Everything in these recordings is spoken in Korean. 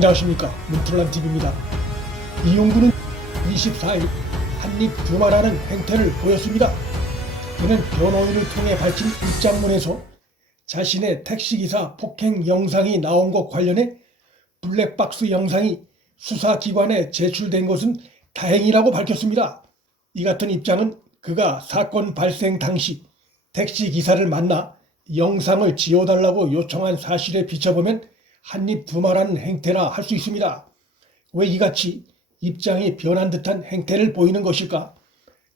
안녕하십니까, 문틀란TV입니다. 이용구는 24일 한입 두말하는 행태를 보였습니다. 그는 변호인을 통해 밝힌 입장문에서 자신의 택시기사 폭행 영상이 나온 것 관련해 블랙박스 영상이 수사기관에 제출된 것은 다행이라고 밝혔습니다. 이 같은 입장은 그가 사건 발생 당시 택시기사를 만나 영상을 지워달라고 요청한 사실에 비춰보면 한입 두말하는 행태라 할 수 있습니다. 왜 이같이 입장이 변한 듯한 행태를 보이는 것일까?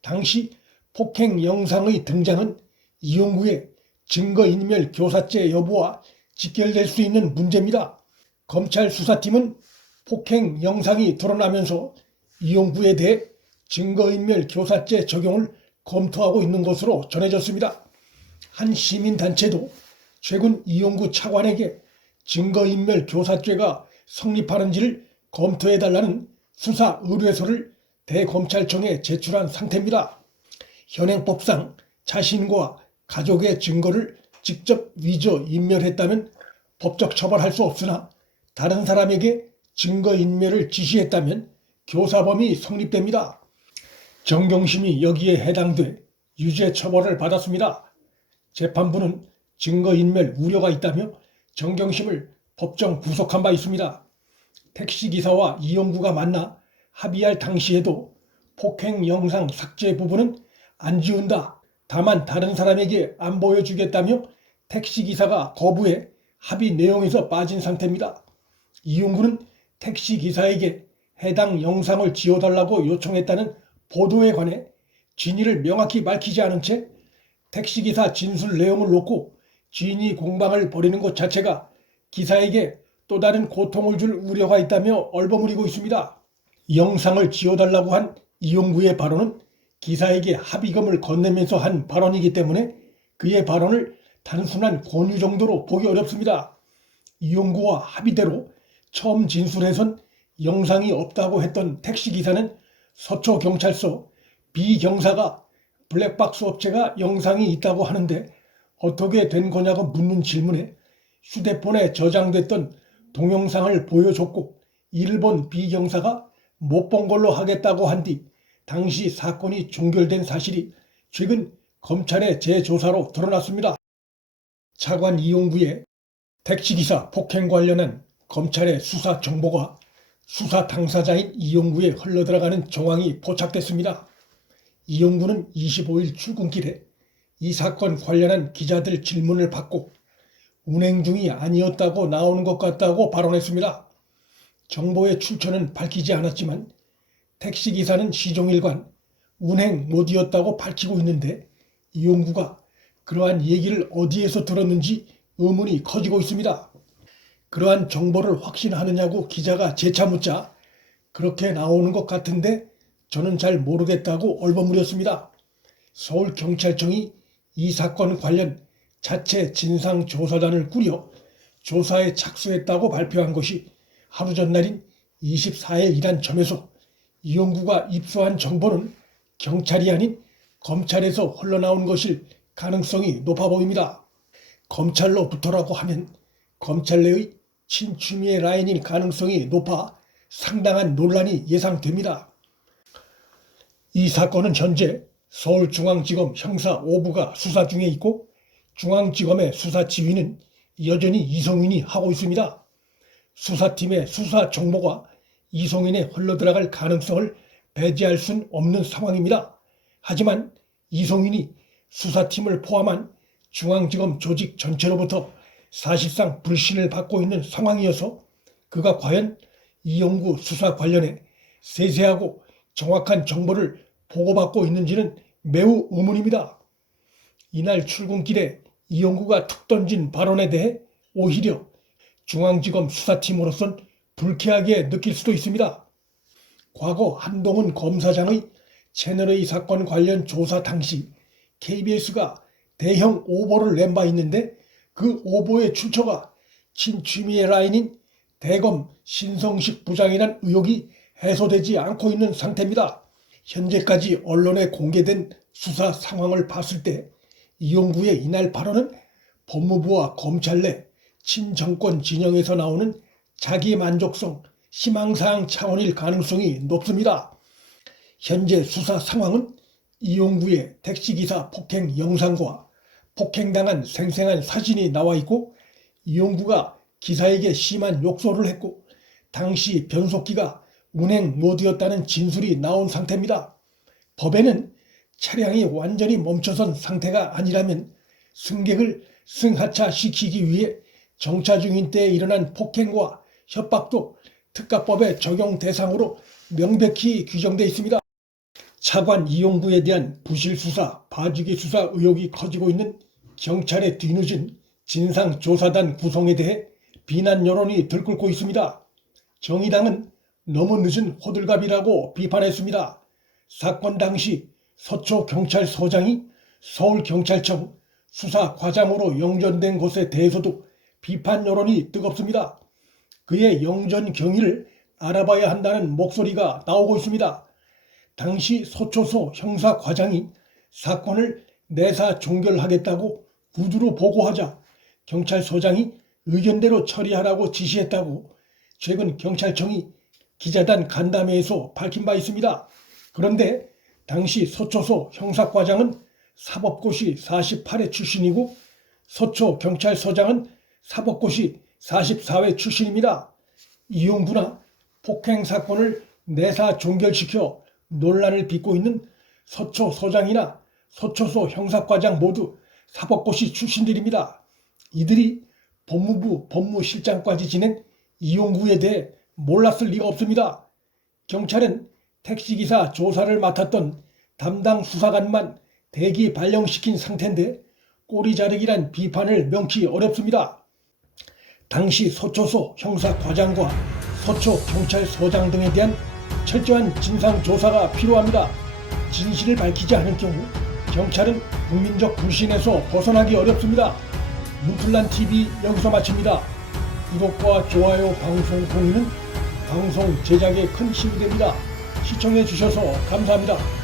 당시 폭행 영상의 등장은 이용구의 증거인멸 교사죄 여부와 직결될 수 있는 문제입니다. 검찰 수사팀은 폭행 영상이 드러나면서 이용구에 대해 증거인멸 교사죄 적용을 검토하고 있는 것으로 전해졌습니다. 한 시민단체도 최근 이용구 차관에게 증거인멸 교사죄가 성립하는지를 검토해달라는 수사 의뢰서를 대검찰청에 제출한 상태입니다. 현행법상 자신과 가족의 증거를 직접 위조 인멸했다면 법적 처벌할 수 없으나 다른 사람에게 증거인멸을 지시했다면 교사범이 성립됩니다. 정경심이 여기에 해당돼 유죄 처벌을 받았습니다. 재판부는 증거인멸 우려가 있다며 정경심을 법정 구속한 바 있습니다. 택시기사와 이용구가 만나 합의할 당시에도 폭행 영상 삭제 부분은 안 지운다. 다만 다른 사람에게 안 보여주겠다며 택시기사가 거부해 합의 내용에서 빠진 상태입니다. 이용구는 택시기사에게 해당 영상을 지워달라고 요청했다는 보도에 관해 진위를 명확히 밝히지 않은 채 택시기사 진술 내용을 놓고 진위 공방을 벌이는 것 자체가 기사에게 또 다른 고통을 줄 우려가 있다며 얼버무리고 있습니다. 영상을 지워달라고 한 이용구의 발언은 기사에게 합의금을 건네면서 한 발언이기 때문에 그의 발언을 단순한 권유 정도로 보기 어렵습니다. 이용구와 합의대로 처음 진술에선 영상이 없다고 했던 택시기사는 서초경찰서 B경사가 블랙박스 업체가 영상이 있다고 하는데 어떻게 된 거냐고 묻는 질문에 휴대폰에 저장됐던 동영상을 보여줬고 일본 B경사가 못 본 걸로 하겠다고 한 뒤 당시 사건이 종결된 사실이 최근 검찰의 재조사로 드러났습니다. 차관 이용구의 택시기사 폭행 관련한 검찰의 수사 정보가 수사 당사자인 이용구에 흘러들어가는 정황이 포착됐습니다. 이용구는 25일 출근길에 이 사건 관련한 기자들 질문을 받고 운행 중이 아니었다고 나오는 것 같다고 발언했습니다. 정보의 출처는 밝히지 않았지만 택시기사는 시종일관 운행 모드였다고 밝히고 있는데 이용구가 그러한 얘기를 어디에서 들었는지 의문이 커지고 있습니다. 그러한 정보를 확신하느냐고 기자가 재차 묻자 그렇게 나오는 것 같은데 저는 잘 모르겠다고 얼버무렸습니다. 서울경찰청이 이 사건 관련 자체 진상조사단을 꾸려 조사에 착수했다고 발표한 것이 하루 전날인 24일이란 점에서 이용구가 입수한 정보는 경찰이 아닌 검찰에서 흘러나온 것일 가능성이 높아 보입니다. 검찰로부터라고 하면 검찰 내의 친추미애 라인일 가능성이 높아 상당한 논란이 예상됩니다. 이 사건은 현재 서울중앙지검 형사 5부가 수사 중에 있고 중앙지검의 수사 지휘는 여전히 이성윤이 하고 있습니다. 수사팀의 수사 정보가 이성윤에 흘러들어갈 가능성을 배제할 수는 없는 상황입니다. 하지만 이성윤이 수사팀을 포함한 중앙지검 조직 전체로부터 사실상 불신을 받고 있는 상황이어서 그가 과연 이용구 수사 관련해 세세하고 정확한 정보를 보고받고 있는지는 매우 의문입니다. 이날 출근길에 이용구가 툭 던진 발언에 대해 오히려 중앙지검 수사팀으로선 불쾌하게 느낄 수도 있습니다. 과거 한동훈 검사장의 채널A 사건 관련 조사 당시 KBS가 대형 오보를 낸 바 있는데 그 오보의 출처가 친추미애 라인인 대검 신성식 부장이란 의혹이 해소되지 않고 있는 상태입니다. 현재까지 언론에 공개된 수사 상황을 봤을 때 이용구의 이날 발언은 법무부와 검찰 내 친정권 진영에서 나오는 자기 만족성, 희망사항 차원일 가능성이 높습니다. 현재 수사 상황은 이용구의 택시기사 폭행 영상과 폭행당한 생생한 사진이 나와 있고, 이용구가 기사에게 심한 욕설을 했고 당시 변속기가 운행 모드였다는 진술이 나온 상태입니다. 법에는 차량이 완전히 멈춰선 상태가 아니라면 승객을 승하차시키기 위해 정차 중인 때에 일어난 폭행과 협박도 특가법의 적용 대상으로 명백히 규정되어 있습니다. 차관 이용구에 대한 부실수사, 봐주기 수사 의혹이 커지고 있는 경찰의 뒤늦은 진상조사단 구성에 대해 비난 여론이 들끓고 있습니다. 정의당은 너무 늦은 호들갑이라고 비판했습니다. 사건 당시 서초경찰서장이 서울경찰청 수사과장으로 영전된 것에 대해서도 비판 여론이 뜨겁습니다. 그의 영전 경위를 알아봐야 한다는 목소리가 나오고 있습니다. 당시 서초소 형사과장이 사건을 내사 종결하겠다고 구두로 보고하자 경찰서장이 의견대로 처리하라고 지시했다고 최근 경찰청이 기자단 간담회에서 밝힌 바 있습니다. 그런데 당시 서초소 형사과장은 사법고시 48회 출신이고 서초경찰서장은 사법고시 44회 출신입니다. 이용구나 폭행 사건을 내사 종결시켜 논란을 빚고 있는 서초서장이나 서초소 형사과장 모두 사법고시 출신들입니다. 이들이 법무부 법무실장까지 지낸 이용구에 대해 몰랐을 리가 없습니다. 경찰은 택시기사 조사를 맡았던 담당 수사관만 대기 발령시킨 상태인데 꼬리 자르기란 비판을 명키 어렵습니다. 당시 서초소 형사과장과 서초경찰서장 등에 대한 철저한 진상조사가 필요합니다. 진실을 밝히지 않을 경우 경찰은 국민적 불신에서 벗어나기 어렵습니다. 문틀란TV 여기서 마칩니다. 구독과 좋아요, 방송 공유는 방송 제작에 큰 힘이 됩니다. 시청해 주셔서 감사합니다.